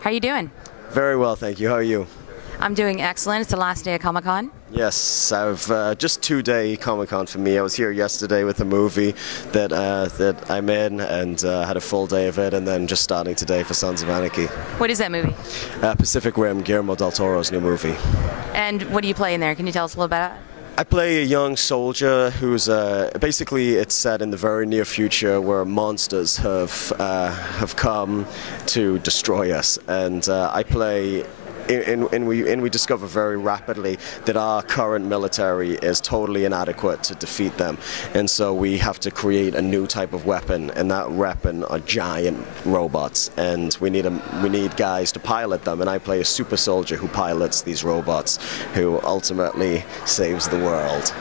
How you doing? Very well, thank you. How are you? I'm doing excellent. It's the last day of Comic-Con. Yes, I've just 2-day Comic-Con for me. I was here yesterday with a movie that I'm in, and had a full day of it, and then just starting today for Sons of Anarchy. What is that movie? Pacific Rim, Guillermo del Toro's new movie. And what do you play in there? Can you tell us a little about it? I play a young soldier who's basically it's set in the very near future where monsters have come to destroy us, and I play. And we discover very rapidly that our current military is totally inadequate to defeat them, and so we have to create a new type of weapon, and that weapon are giant robots, and we need guys to pilot them, and I play a super soldier who pilots these robots, who ultimately saves the world.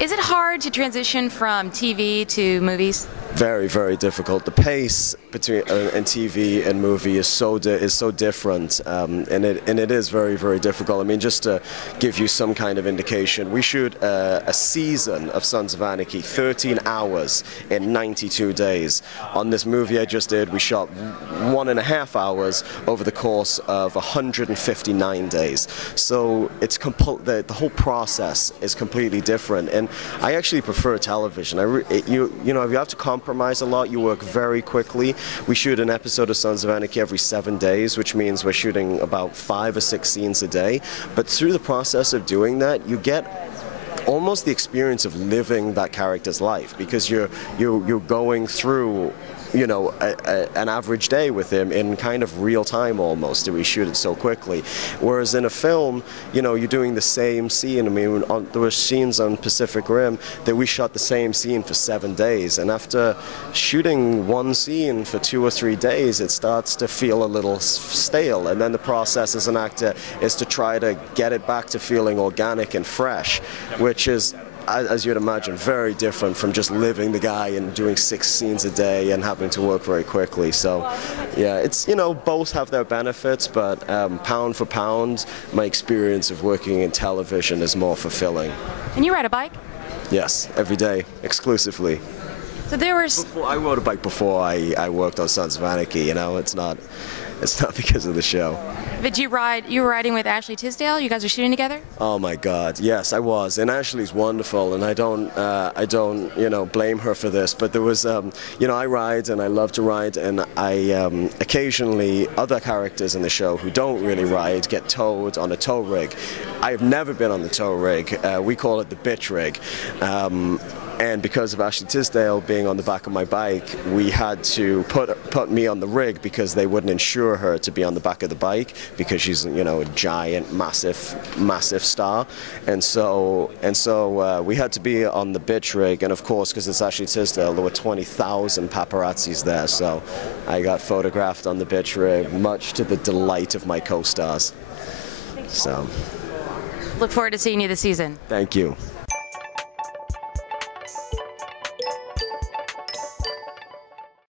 Is it hard to transition from TV to movies? Very, very difficult. The pace between and TV and movie is so different, and it is very, very difficult. I mean, just to give you some kind of indication, we shoot a season of Sons of Anarchy, 13 hours in 92 days. On this movie I just did, we shot 1.5 hours over the course of 159 days. So it's the whole process is completely different, and I actually prefer television. You know, if you have to compromise a lot, you work very quickly. We shoot an episode of Sons of Anarchy every 7 days, which means we're shooting about 5 or 6 scenes a day. But through the process of doing that, you get almost the experience of living that character's life, because you're going through, you know, an average day with him in kind of real time almost. We shoot it so quickly. Whereas in a film, you know, you're doing the same scene. I mean, there were scenes on Pacific Rim that we shot the same scene for 7 days, and after shooting one scene for 2 or 3 days, it starts to feel a little stale. And then the process as an actor is to try to get it back to feeling organic and fresh, which is, as you'd imagine, very different from just living the guy and doing 6 scenes a day and having to work very quickly. So, yeah, it's, you know, both have their benefits, but pound for pound, my experience of working in television is more fulfilling. And you ride a bike? Yes, every day, exclusively. So there was... I rode a bike before I worked on Sons of Anarchy, you know, it's not because of the show. But you were riding with Ashley Tisdale? You guys are shooting together? Oh my God, yes, I was. And Ashley's wonderful, and I don't, you know, blame her for this. But there was, you know, I ride and I love to ride, and I occasionally other characters in the show who don't really ride get towed on a tow rig. I have never been on the tow rig. We call it the bitch rig. And because of Ashley Tisdale being on the back of my bike, we had to put me on the rig because they wouldn't insure her to be on the back of the bike, because she's, you know, a giant, massive star. And so we had to be on the bitch rig, and of course, because it's Ashley Tisdale, there were 20,000 paparazzis there. So I got photographed on the bitch rig, much to the delight of my co-stars. So. Look forward to seeing you this season. Thank you.